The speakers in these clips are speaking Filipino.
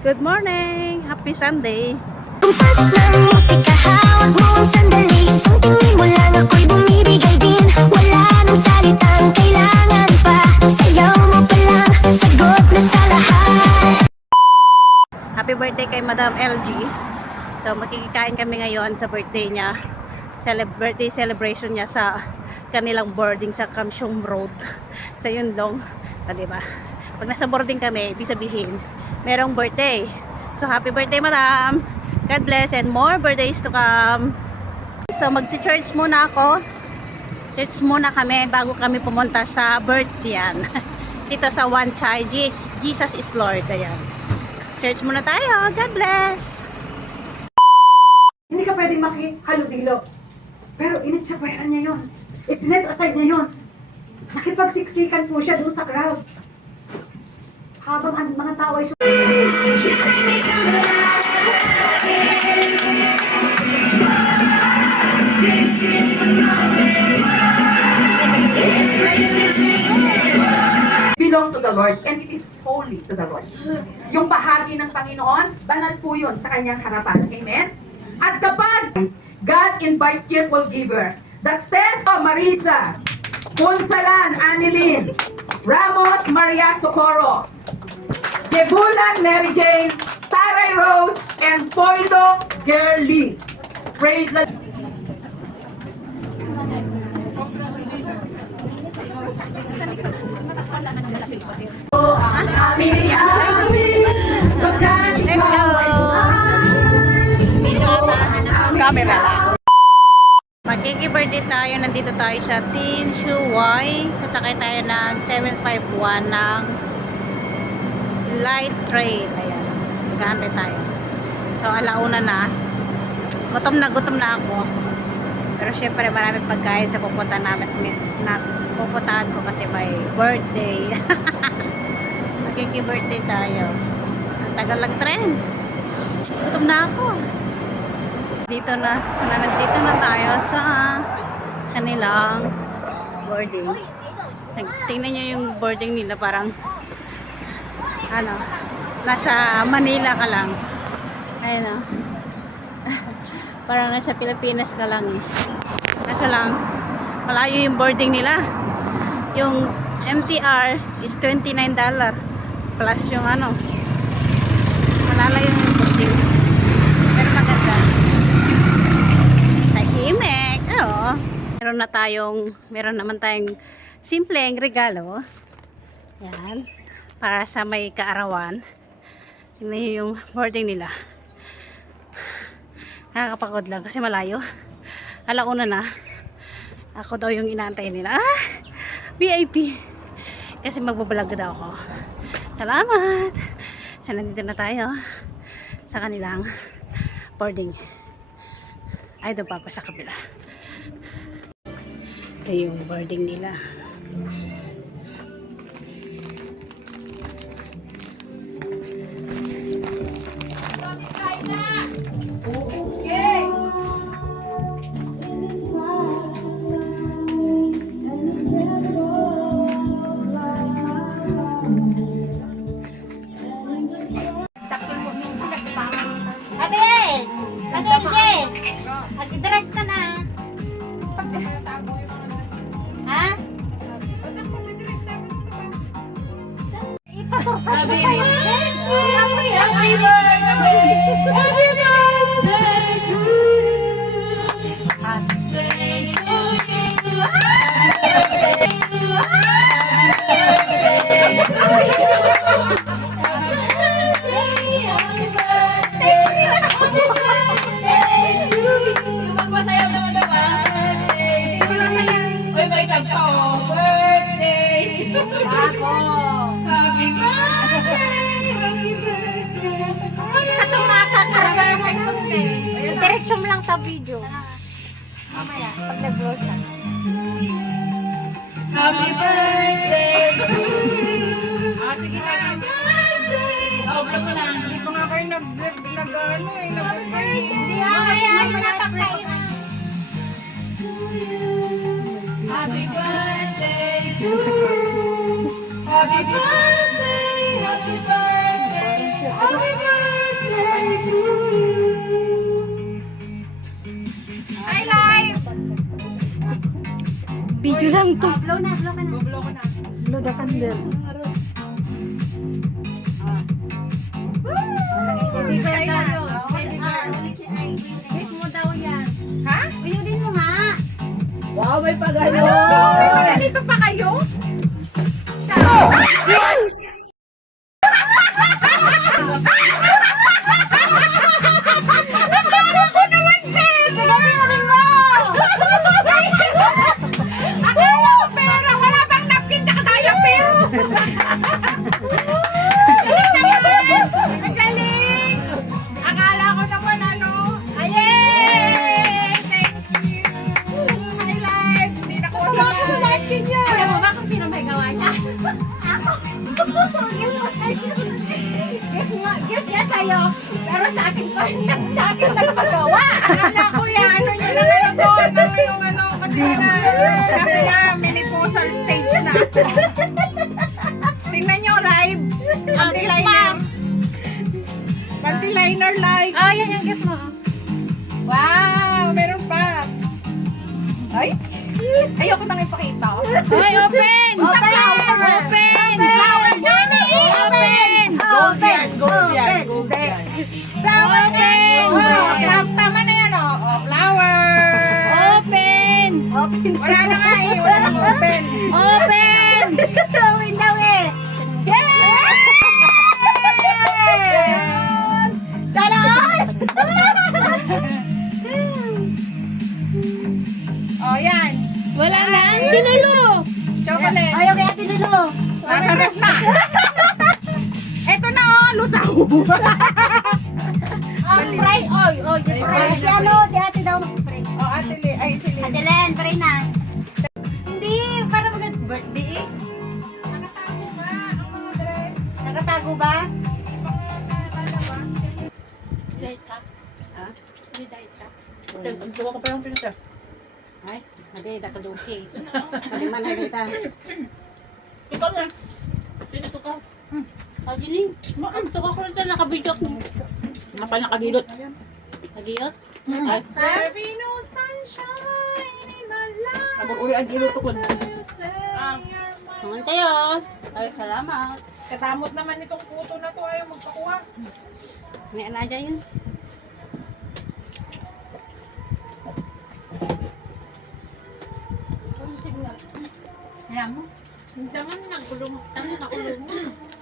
Good morning! Happy Sunday! Kumpas ng musika, hawak mo ang sandali. Isang tingin mo lang ako'y bumibigay din. Wala nang salitang kailangan pa. Sayaw mo pa lang, sagot na sa lahat. Happy birthday kay Madam LG. So makikikain kami ngayon sa birthday niya. Birthday celebration niya sa kanilang boarding sa Kamsyong Road. Sa Yunlong. O, diba? Pag nasa boarding kami, ibig sabihin, merong birthday. So happy birthday, Madam! God bless and more birthdays to come. So mag-church muna ako. Church muna kami bago kami pumunta sa birthday yan. Dito sa One Child, Jesus is Lord. Ayan. Church muna tayo. God bless! Hindi ka pwedeng makihalubilo. Pero initsabayan niya yun. Isinet aside niya yun. Nakipagsiksikan po siya doon sa crowd. Habang ang mga tao ay belong to the Lord and it is holy to the Lord. Yung bahagi ng Panginoon, banal po yun sa kanyang harapan. Amen? At kapag God invites cheerful giver, the Tessa Marisa, Ponsalan Anilin, Ramos Maria Socorro, Jebulan Mary Jane, Taray Rose, and Poilo Gerly. Praise the Let's go! Camera lang. Magkiki-birthday tayo. Nandito tayo sa Tin Shuwai. Sasakay tayo ng 751 ng light train. Ayan. Magkahantay tayo. So, alauna na. Gutom na ako. Pero syempre maraming pagkain sa pupuntahan ko kasi may birthday. Magkiki-birthday tayo. Ang tagal lang tren. Gutom na ako. Dito na. So, nandito na tayo sa kanilang boarding. Tingnan nyo yung boarding nila, parang nasa Manila ka lang. Ayun o. Parang nasa Pilipinas ka lang eh. Nasa lang, malayo yung boarding nila. Yung MTR is $29 plus yung malalayo yung boarding. Pero maganda. Tahimik. Oo. Meron naman tayong simpleng regalo. Yan. Para sa may kaarawan. Tingnan nyo yung boarding nila. Nakakapagod lang kasi malayo. Alauna na. Ako daw yung inaantay nila. VIP. Kasi magbablog daw ako. Salamat. So, nandito na tayo sa kanilang boarding. Ay, doon pa sa kabila. Ito yung boarding nila. Mag-dress ka na. Ha? Ipasurprise mo tayo. Happy birthday! Happy birthday to you! Happy birthday to you! Magmasayaw naman naman. Oy, may kanta ko. Birthday! Ako! Happy birthday! Happy birthday! Katong makakasarga ng birthday. Diretso mo lang sa video. Mamaya, pag nag-blow siya. Happy birthday to you! Sige, happy birthday! Oh, vlog mo lang. Hindi pa nga kayo nag-birthday. Hindi ako napakain. Happy birthday to you! Happy birthday! Happy birthday! Happy birthday! Video lang to. Blow na, blow ka na. Blow the candle. Hit mo daw yan. Ha? Uyudin mo nga. Wow, may pagano! Dito pa kayo? Uyudin mo! Akala ko pera! Wala bang napkin tsaka diaper? Ang galing! Akala ko naman ano, ayay! Thank you! My life! Hindi na ko Alam mo ba kung sino may gawa niya? Ako. Guess niya sa'yo. Pero sa akin pa, sa akin nagpagawa. Akala ko yan, ano yun na lang doon, ano yung ano, kasi nga, menopausal stage na. Tingnan nyo, live. Panty-liner. Panty-liner live. Oh, yan yung gift mo. Wow, meron pa. Ay, ayoko nang ipakita. Hoy, open! Open! Flower Johnny! Open! Gold yan, gold yan. Flower Open! Tama na yan, oh. Oh, flower. Open! Wala na nga eh, wala nang open. Open! Open daw eh! Yay! Sana all! Oh, yan. Wala na! Sinulo! Chocolate. Ayaw kay Ate Lulu! Nasa ref na. Eto na, oh, lusaw. Pray! Oy! Oy! Si ano? Si Ate daw mag-pray. Oh, Ate Lee, ay, Ate Lee. Ate Len, pray na. Hindi! Para mag-birthday eh. Nakatago ba ang mga dress? Nakatago ba? Diet ka? Ha? Hindi diet ka? Gawa ko pa yung pinasa. Ay, hindi, nakaduki. Hindi man halita. Ikaw na. Dito ka. Ah, Jining. Ito ka ko lang sa nakabidok mo. Nga pa nakagilot. Nagilot? Ay. There be no sunshine in my life. Uri ang ilot ko. Tungan tayo. Ay, salamat. Katamot naman itong puto na to, ayaw magpakuha. May ano dyan yun? Kaya mo? Daman nagulong. Tama nakulong mo.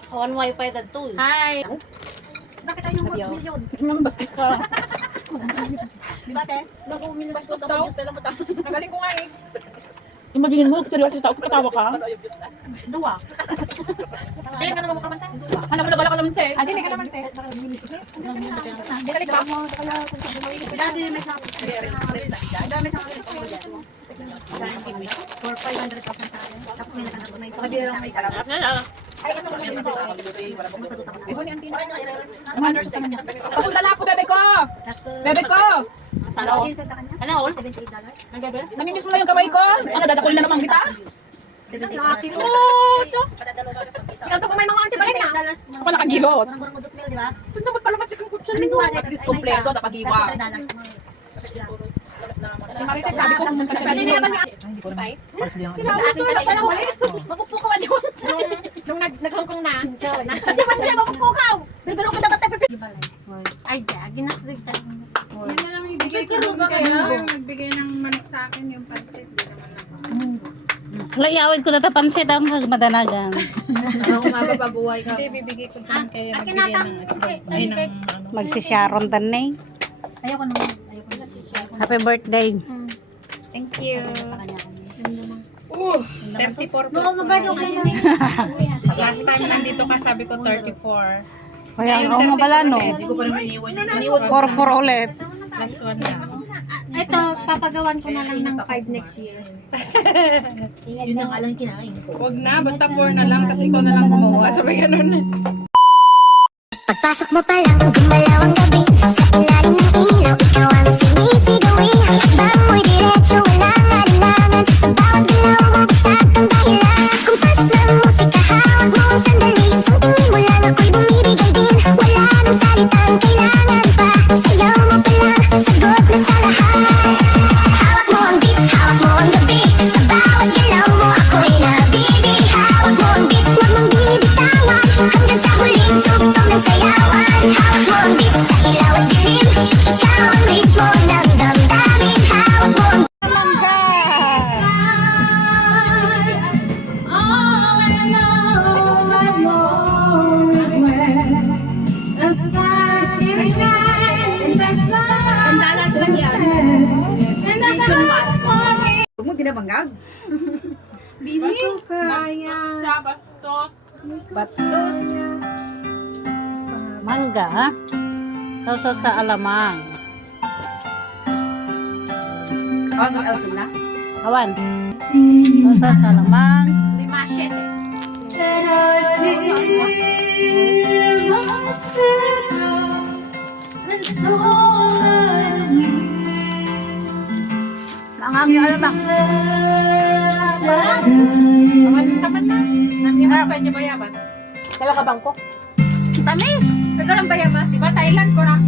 On wifi na to. Hi! Bakit tayo yung 1 million? Nang bastos ka. Di ba, te? Bastos daw. Nagaling ko nga eh. Imaginin mo, seryoso tao, katawa ka. Dua. Kailan ka naman makamanta? Hanap mo na bala ka naman sa'yo. Hindi ka naman, Seth. Galing ba mo? Dati may sa dami sa for 500,000 tayo. Tapos may nakatagumay. Sa kabila lang may kalabas. Ay, ano mo naman sa Papunta na ako, bebe ko! Bebe ko! Login sa kanya. Ano? $78. Nanginis mo na yung kamay ko? Ano, dadakul na naman kita? $78. Oo, ito. Ikaw ito may mga antibalik na. $78. Ako nakagilot. Parang burong 2,000, di ba? Ito dapat pala kasi kung kutsa Anong mo. gawa At least kompleto, nakagiwa. Si Marites, sabi ko pumunta siya dito. Hindi ko naman. Sa akin kanina. Mapupukaw ang Diwan. Nung nag-hongkong na. Di ba siya mapupukaw? Pero ka dapat tayo. Ay, ginasrig tayo. Yan na lang ibigay ko doon kayo. Yung nagbigay ng manok sa akin, yung pansit. Di naman ako. Layawin ko na tapansit ang madanagan. Hindi, bibigay ko doon kayo. Akin Nagbigay ng... Magsisharon tan na eh. Ayoko naman. Happy birthday. Thank you. 34 Nung mabay, okay na. Last time nandito ka, sabi ko 34. Kaya ako nga pala no. Hindi ko pa naman iniwan. 4-4 ulit. Plus 1 lang. Ito, papagawan ko na lang ng 5 next year. Yun ang alang kinain ko. Huwag na, basta 4 na lang, kasi ikaw na lang gumawa. Sabi ganun. Pagpasok mo pa lang, gumalaw ang gabi Sa ilalim ng ilaw, ikaw ang sinisigawi Hakbang mo'y diretso, walang alinlangan Sa bawat galaw mo, basag ang dahilan Kumpas ng musika, hawak mo ang sandali Ang tingin mo lang, ako'y bumibigay din Wala nang salitang kailangan pa Sayaw mo pa lang, sagot na sa lahat Hawak mo ang beat, hawak mo ang gabi Sa bawat galaw Bandalan lang yan. Huwag mo dinabangag. Busy? Kaya. Sa bastos. Batos. Mangga. Sausaw sa alamang. Ang alsam na. Awan. Sausaw sa alamang. Lima, 7. Naangang alamang. Awan naman na. Namihan pa niya bayabas. Kala ka Bangkok? Tamis! Ikaw lang bayabas. Diba Thailand ko na?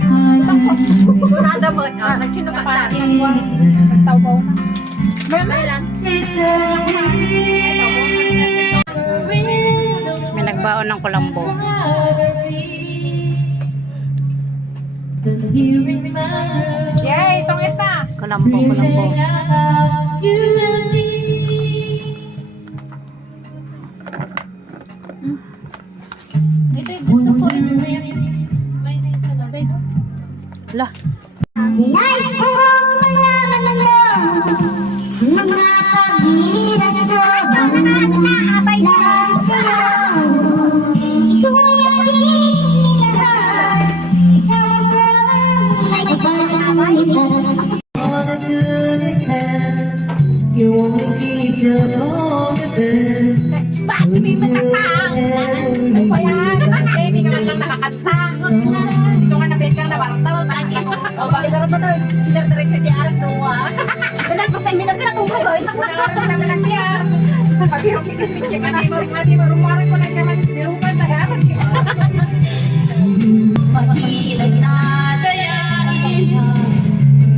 Kunada mo. Nagsino ka pa. Nagtawbaw na. Thailand. May nagbaon ng kulambo. Yay! Tungit na! Kulambo, kulambo. Ito yung gusto ko. May nito na, babes. Lah. Nais kong malaman ng mga paghihirap ko. Dahil sa'yo, ikaw ay aking minahal. Isama mo ang may kapalitan. Bakit hindi matakang? Ano ba yan? Eh, hindi ka man lang nakakanta. Ito nga na-bed ka na barta. Bakit? O, bakit ka pa tayo? Sinardiretso di arang tuwa. Dalag pa sa minag ka na tuwa. Wala ka naman lang siya. Pag-hirap-ikit-ikit ka na. Mati marumaran ko lang naman. Dirupan na yan. Makilag na dayain,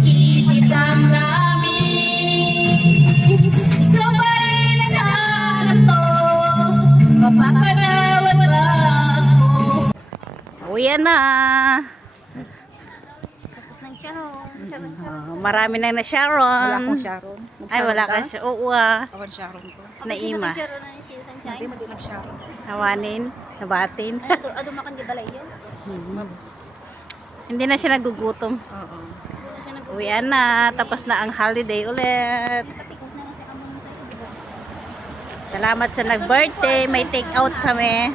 sisit ang namin. Ikaw ba rin ang hanap to? Mapaparawat ba ako? Uwi na. Tapos ng Sharon. Marami na na Sharon. Wala akong Sharon. Ay, wala ka siya. Oo, Awan Sharon ko. Naima. Sharon na yung Shield Sunshine. Hindi mo din nag-Sharon. Hawanin. Nabatin. Ado makan di balay yun. Hindi na siya nagugutom. Oo. Uwi na. Tapos na ang holiday ulit. Salamat sa nag-birthday. May take out kami.